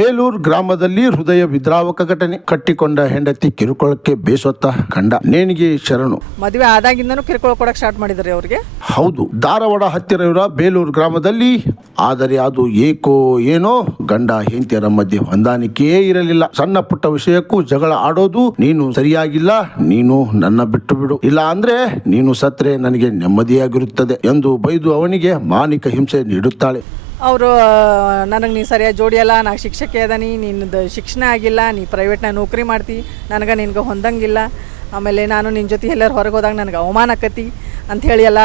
ಬೇಲೂರು ಗ್ರಾಮದಲ್ಲಿ ಹೃದಯ ವಿದ್ರಾವಕ ಘಟನೆ. ಕಟ್ಟಿಕೊಂಡ ಹೆಂಡತಿ ಕಿರುಕುಳಕ್ಕೆ ಬೇಸತ್ತ ಗಂಡ ನೇಣಿಗೆ ಶರಣು. ಮದುವೆ ಆದಾಗಿಂದನೂ ಕಿರುಕುಳ ಕೊಡಕ್ಕೆ ಸ್ಟಾರ್ಟ್ ಮಾಡಿದ್ದಾರೆ ಅವ್ರಿಗೆ. ಹೌದು, ಧಾರವಾಡ ಹತ್ತಿರ ಇರೋ ಬೇಲೂರು ಗ್ರಾಮದಲ್ಲಿ. ಆದರೆ ಅದು ಏಕೋ ಏನೋ ಗಂಡ ಹೆಂಡತಿಯರ ಮಧ್ಯೆ ಹೊಂದಾಣಿಕೆಯೇ ಇರಲಿಲ್ಲ. ಸಣ್ಣ ಪುಟ್ಟ ವಿಷಯಕ್ಕೂ ಜಗಳ ಆಡೋದು. ನೀನು ಸರಿಯಾಗಿಲ್ಲ, ನೀನು ನನ್ನ ಬಿಟ್ಟು ಬಿಡು, ಇಲ್ಲ ಅಂದ್ರೆ ನೀನು ಸತ್ರೆ ನನಗೆ ನೆಮ್ಮದಿಯಾಗಿರುತ್ತದೆ ಎಂದು ಬೈದು ಅವನಿಗೆ ಮಾನಸಿಕ ಹಿಂಸೆ ನೀಡುತ್ತಾಳೆ. ಅವರು ನನಗೆ ನೀನು ಸರಿಯಾಗಿ ಜೋಡಿಯಲ್ಲ, ನಾ ಶಿಕ್ಷಕಿ ಅದಾನಿ, ನಿನ್ನದು ಶಿಕ್ಷಣ ಆಗಿಲ್ಲ, ನೀ ಪ್ರೈವೇಟ್ನಾಗ ನೌಕರಿ ಮಾಡ್ತಿ, ನಿನ್ಗೆ ಹೊಂದಂಗಿಲ್ಲ, ಆಮೇಲೆ ನಾನು ನಿನ್ನ ಜೊತೆ ಎಲ್ಲರೂ ಹೊರಗೆ ಹೋದಾಗ ನನಗೆ ಅವಮಾನ ಆಕತಿ ಅಂಥೇಳಿ ಎಲ್ಲ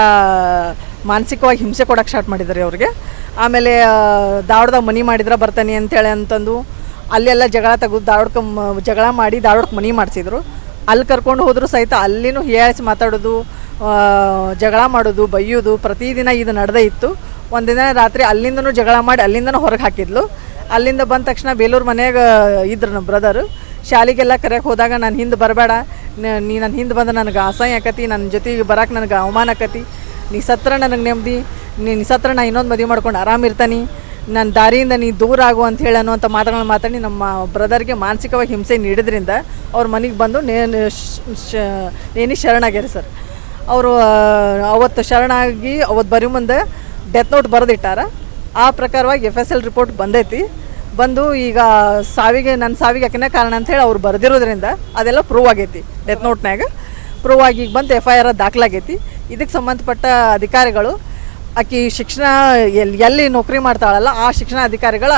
ಮಾನಸಿಕವಾಗಿ ಹಿಂಸೆ ಕೊಡೋಕ್ಕೆ ಸ್ಟಾರ್ಟ್ ಮಾಡಿದ್ದಾರೆ ಅವ್ರಿಗೆ. ಆಮೇಲೆ ಧಾರವಾಡದಾಗ ಮನೆ ಮಾಡಿದ್ರೆ ಬರ್ತಾನೆ ಅಂಥೇಳಿ ಅಂತಂದು ಅಲ್ಲೆಲ್ಲ ಜಗಳ ತೆಗೆದು ಜಗಳ ಮಾಡಿ ಧಾರವಾಡಕ್ಕೆ ಮನೆ ಮಾಡಿಸಿದ್ರು. ಅಲ್ಲಿ ಕರ್ಕೊಂಡು ಹೋದರೂ ಸಹಿತ ಅಲ್ಲಿನೂ ಹೀಯಾಳಿಸಿ ಮಾತಾಡೋದು, ಜಗಳ ಮಾಡೋದು, ಬೈಯೋದು ಪ್ರತಿದಿನ ಇದು ನಡೆದೇ ಇತ್ತು. ಒಂದಿನ ರಾತ್ರಿ ಅಲ್ಲಿಂದನೂ ಜಗಳ ಮಾಡಿ ಅಲ್ಲಿಂದನೂ ಹೊರಗೆ ಹಾಕಿದ್ಲು. ಅಲ್ಲಿಂದ ಬಂದ ತಕ್ಷಣ ಬೇಲೂರು ಮನೆಯಾಗ ಇದ್ರು ನಮ್ಮ ಬ್ರದರು. ಶಾಲೆಗೆಲ್ಲ ಕರೆಯೋಕೆ ಹೋದಾಗ ನಾನು ಹಿಂದೆ ಬರಬೇಡ, ನೀ ನನ್ನ ಹಿಂದೆ ಬಂದು ನನಗೆ ಅಸಹ್ಯ ಆಕತಿ, ನನ್ನ ಜೊತೆಗೆ ಬರೋಕೆ ನನಗೆ ಅವಮಾನ ಆಕತಿ, ನೀ ಸತ್ರ ನನಗೆ ನೆಮ್ಮದಿ, ನೀ ಸತ್ರ ನಾ ಇನ್ನೊಂದು ಮದುವೆ ಮಾಡ್ಕೊಂಡು ಆರಾಮಿರ್ತಾನೆ, ನನ್ನ ದಾರಿಯಿಂದ ನೀ ದೂರ ಆಗು ಅಂತ ಹೇಳಿ ಅನ್ನುವಂಥ ಮಾತುಗಳನ್ನ ಮಾತಾಡಿ ನಮ್ಮ ಬ್ರದರ್ಗೆ ಮಾನಸಿಕವಾಗಿ ಹಿಂಸೆ ನೀಡಿದ್ರಿಂದ ಅವ್ರ ಮನೆಗೆ ಬಂದು ನೇಣಿ ಶರಣಾಗ್ಯಾರ ಸರ್. ಅವರು ಅವತ್ತು ಶರಣಾಗಿ ಅವತ್ತು ಬರೀ ಮುಂದೆ ಡೆತ್ ನೋಟ್ ಬರೆದಿಟ್ಟಾರ. ಆ ಪ್ರಕಾರವಾಗಿ FSL ರಿಪೋರ್ಟ್ ಬಂದೈತಿ. ಬಂದು ಈಗ ನನ್ನ ಸಾವಿಗೆ ಯಾಕೆ ಕಾರಣ ಅಂಥೇಳಿ ಅವ್ರು ಬರೆದಿರೋದ್ರಿಂದ ಅದೆಲ್ಲ ಪ್ರೂವ್ ಆಗೈತಿ. ಡೆತ್ ನೋಟ್ನಾಗ ಪ್ರೂವ್ ಆಗಿ ಈಗ ಬಂದು FIR ದಾಖಲಾಗೈತಿ. ಇದಕ್ಕೆ ಸಂಬಂಧಪಟ್ಟ ಅಧಿಕಾರಿಗಳು ಆಕಿ ಶಿಕ್ಷಣ ಎಲ್ಲಿ ನೌಕರಿ ಮಾಡ್ತಾಳಲ್ಲ ಆ ಶಿಕ್ಷಣ ಅಧಿಕಾರಿಗಳ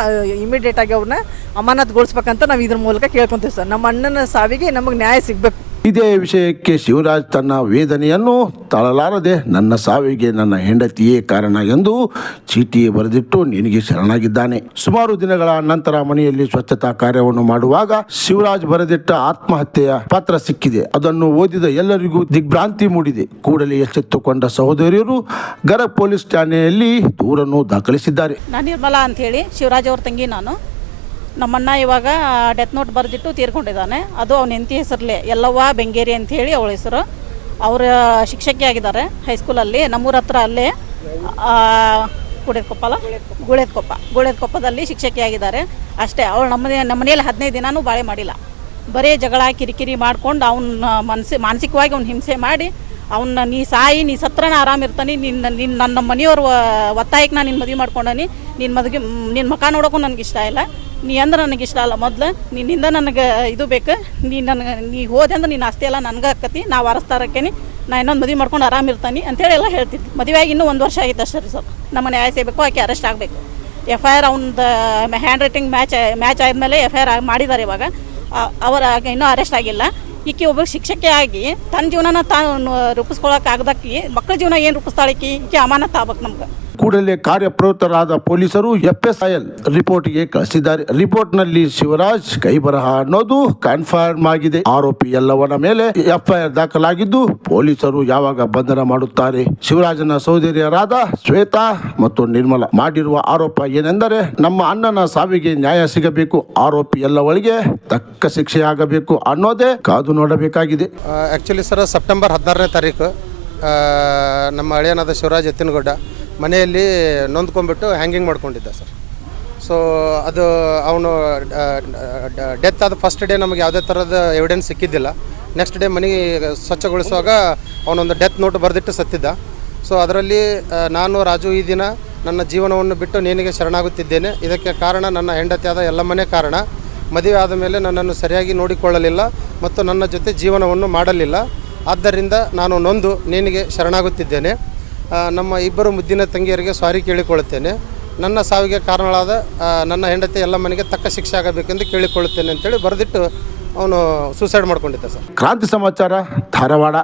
ಇಮಿಡಿಯೇಟಾಗಿ ಅವ್ರನ್ನ ಅಮಾನತುಗೊಳಿಸ್ಬೇಕಂತ ನಾವು ಇದ್ರ ಮೂಲಕ ಕೇಳ್ಕೊತೀವಿ ಸರ್. ನಮ್ಮ ಅಣ್ಣನ ಸಾವಿಗೆ ನಮಗೆ ನ್ಯಾಯ ಸಿಗಬೇಕು. ಇದೇ ವಿಷಯಕ್ಕೆ ಶಿವರಾಜ್ ತನ್ನ ವೇದನೆಯನ್ನು ತಾಳಲಾರದೆ ನನ್ನ ಸಾವಿಗೆ ನನ್ನ ಹೆಂಡತಿಯೇ ಕಾರಣ ಎಂದು ಚೀಟಿ ಬರೆದಿಟ್ಟು ನಿನಗೆ ಶರಣಾಗಿದ್ದಾನೆ. ಸುಮಾರು ದಿನಗಳ ನಂತರ ಮನೆಯಲ್ಲಿ ಸ್ವಚ್ಛತಾ ಕಾರ್ಯವನ್ನು ಮಾಡುವಾಗ ಶಿವರಾಜ್ ಬರೆದಿಟ್ಟ ಆತ್ಮಹತ್ಯೆಯ ಪತ್ರ ಸಿಕ್ಕಿದೆ. ಅದನ್ನು ಓದಿದ ಎಲ್ಲರಿಗೂ ದಿಗ್ಭ್ರಾಂತಿ ಮೂಡಿದೆ. ಕೂಡಲೇ ಎಚ್ಚೆತ್ತುಕೊಂಡ ಸಹೋದರಿಯರು ಗದಗ ಪೊಲೀಸ್ ಠಾಣೆಯಲ್ಲಿ ದೂರನ್ನು ದಾಖಲಿಸಿದ್ದಾರೆ. ನಾನು ನಿರ್ಮಲಾ ಅಂತ ಹೇಳಿ ಶಿವರಾಜ್ ಅವ್ರ ತಂಗಿ ನಾನು. ನಮ್ಮಣ್ಣ ಇವಾಗ ಡೆತ್ ನೋಟ್ ಬರೆದಿಟ್ಟು ತೀರ್ಕೊಂಡಿದ್ದಾನೆ. ಅದು ಅವನ ಹೆಂಡತಿ ಹೆಸರಲ್ಲೇ ಎಲ್ಲವ್ವ ಬೆಂಗೇರಿ ಅಂಥೇಳಿ ಅವಳ ಹೆಸರು. ಅವರ ಶಿಕ್ಷಕಿ ಆಗಿದ್ದಾರೆ ಹೈಸ್ಕೂಲಲ್ಲಿ, ನಮ್ಮೂರ ಹತ್ರ ಅಲ್ಲೇ ಗುಳೇದಕೊಪ್ಪದಲ್ಲಿ ಶಿಕ್ಷಕಿ ಆಗಿದ್ದಾರೆ ಅಷ್ಟೇ. ಅವಳು ನಮ್ಮ ಮನೆಯಲ್ಲಿ 15 ದಿನವೂ ಬಾಳೆ ಮಾಡಿಲ್ಲ. ಬರೀ ಜಗಳ ಕಿರಿಕಿರಿ ಮಾಡ್ಕೊಂಡು ಅವ್ನ ಮಾನಸಿಕವಾಗಿ ಅವ್ನ ಹಿಂಸೆ ಮಾಡಿ ಅವನ್ನ ನೀ ಸಾಯಿ, ನೀ ಸತ್ರನ ಆರಾಮಿರ್ತಾನೆ, ನನ್ನ ಮನೆಯವ್ರ ಒತ್ತಾಯಕ್ಕೆ ನಾನು ನಿನ್ನ ಮದುವೆ ಮಾಡ್ಕೊಂಡನಿ, ನಿನ್ನ ಮಕ ನೋಡೋಕ್ಕೂ ನನಗೆ ಇಷ್ಟ ಇಲ್ಲ, ನೀ ಅಂದ್ರೆ ನನಗೆ ಇಷ್ಟ ಅಲ್ಲ, ಮೊದಲು ನಿನ್ನಿಂದ ನನಗೆ ಇದು ಬೇಕು, ನೀ ಹೋದೆ ಅಂದ್ರೆ ನಿನ್ನ ಆಸ್ತಿ ಎಲ್ಲ ನನಗೆ ಆಕತಿ, ನಾವು ವಾರಸ್ತಾರಕ್ಕೇನಿ, ನಾ ಇನ್ನೊಂದು ಮದುವೆ ಮಾಡ್ಕೊಂಡು ಆರಾಮಿರ್ತಾನೆ ಅಂತೇಳಿ ಎಲ್ಲ ಹೇಳ್ತಿದ್ದೆ. ಮದುವೆ ಆಗಿ ಇನ್ನೂ 1 ವರ್ಷ ಆಗಿತ್ತು ಅಷ್ಟೇ ರೀ ಸರ್. ನಮ್ಮ ನ್ಯಾಯ ಸಿಗಬೇಕು, ಆಕೆ ಅರೆಸ್ಟ್ ಆಗಬೇಕು. FIR ಅವ್ನದ್ದು ಹ್ಯಾಂಡ್ ರೈಟಿಂಗ್ ಮ್ಯಾಚ್ ಆದಮೇಲೆ FIR ಮಾಡಿದ್ದಾರೆ. ಇವಾಗ ಅವರ ಇನ್ನೂ ಅರೆಸ್ಟ್ ಆಗಿಲ್ಲ. ಈಕೆ ಒಬ್ಬ ಶಿಕ್ಷಕಿ ಆಗಿ ತನ್ನ ಜೀವನನ ತಾನು ರೂಪಿಸ್ಕೊಳ್ಳೋಕ್ಕಾಗದಕ್ಕಿ ಮಕ್ಕಳ ಜೀವನ ಏನು ರೂಪಿಸ್ತಾಳಕಿ, ಈಕೆ ಅಮಾನತ್ ಆಗ್ಬೇಕು ನಮ್ಗೆ. ಕೂಡಲೇ ಕಾರ್ಯಪ್ರವೃತ್ತರಾದ ಪೊಲೀಸರು FSIL ರಿಪೋರ್ಟ್ಗೆ ಕಳಿಸಿದ್ದಾರೆ. ರಿಪೋರ್ಟ್ನಲ್ಲಿ ಶಿವರಾಜ್ ಕೈಬರಹ ಅನ್ನೋದು ಕನ್ಫರ್ಮ್ ಆಗಿದೆ. ಆರೋಪಿ ಎಲ್ಲವನ ಮೇಲೆ FIR ದಾಖಲಾಗಿದ್ದು ಪೊಲೀಸರು ಯಾವಾಗ ಬಂಧನ ಮಾಡುತ್ತಾರೆ? ಶಿವರಾಜನ ಸಹೋದರಿಯರಾದ ಶ್ವೇತಾ ಮತ್ತು ನಿರ್ಮಲಾ ಮಾಡಿರುವ ಆರೋಪ ಏನೆಂದರೆ ನಮ್ಮ ಅಣ್ಣನ ಸಾವಿಗೆ ನ್ಯಾಯ ಸಿಗಬೇಕು, ಆರೋಪಿ ಎಲ್ಲವಳಿಗೆ ತಕ್ಕ ಶಿಕ್ಷೆ ಆಗಬೇಕು ಅನ್ನೋದೇ ಕಾದು ನೋಡಬೇಕಾಗಿದೆ. ಆ್ಯಕ್ಚುಲಿ ಸರ್, ಸೆಪ್ಟೆಂಬರ್ 16ನೇ ತಾರೀಕು ನಮ್ಮ ಹಳೆಯನಾದ ಶಿವರಾಜ್ ಎತ್ತಿನಗೌಡ ಮನೆಯಲ್ಲಿ ನೊಂದ್ಕೊಂಡ್ಬಿಟ್ಟು ಹ್ಯಾಂಗಿಂಗ್ ಮಾಡ್ಕೊಂಡಿದ್ದ ಸರ್. ಸೊ ಅದು ಅವನು ಡೆತ್ ಆದ ಫಸ್ಟ್ ಡೇ ನಮಗೆ ಯಾವುದೇ ಥರದ ಎವಿಡೆನ್ಸ್ ಸಿಕ್ಕಿದ್ದಿಲ್ಲ. ನೆಕ್ಸ್ಟ್ ಡೇ ಮನೆಗೆ ಸ್ವಚ್ಛಗೊಳಿಸುವಾಗ ಅವನೊಂದು ಡೆತ್ ನೋಟ್ ಬರೆದಿಟ್ಟು ಸತ್ತಿದ್ದ. ಸೊ ಅದರಲ್ಲಿ ನಾನು ರಾಜು ಈ ದಿನ ನನ್ನ ಜೀವನವನ್ನು ಬಿಟ್ಟು ನೇಣಿಗೆ ಶರಣಾಗುತ್ತಿದ್ದೇನೆ. ಇದಕ್ಕೆ ಕಾರಣ ನನ್ನ ಹೆಂಡತಿಯಾದ ಎಲ್ಲಮ್ಮನೇ ಕಾರಣ. ಮದುವೆ ಆದ ಮೇಲೆ ನನ್ನನ್ನು ಸರಿಯಾಗಿ ನೋಡಿಕೊಳ್ಳಲಿಲ್ಲ ಮತ್ತು ನನ್ನ ಜೊತೆ ಜೀವನವನ್ನು ಮಾಡಲಿಲ್ಲ. ಆದ್ದರಿಂದ ನಾನು ನೊಂದು ನೇಣಿಗೆ ಶರಣಾಗುತ್ತಿದ್ದೇನೆ. ನಮ್ಮ ಇಬ್ಬರು ಮುದ್ದಿನ ತಂಗಿಯರಿಗೆ ಸಾರಿ ಕೇಳಿಕೊಳ್ಳುತ್ತೇನೆ. ನನ್ನ ಸಾವಿಗೆ ಕಾರಣವಾದ ನನ್ನ ಹೆಂಡತಿ ಎಲ್ಲಮ್ಮನಿಗೆ ತಕ್ಕ ಶಿಕ್ಷೆ ಆಗಬೇಕೆಂದು ಕೇಳಿಕೊಳ್ಳುತ್ತೇನೆ ಅಂತೇಳಿ ಬರೆದಿಟ್ಟು ಅವನು ಸೂಸೈಡ್ ಮಾಡ್ಕೊಂಡಿದ್ದ ಸರ್. ಕ್ರಾಂತಿ ಸಮಾಚಾರ, ಧಾರವಾಡ.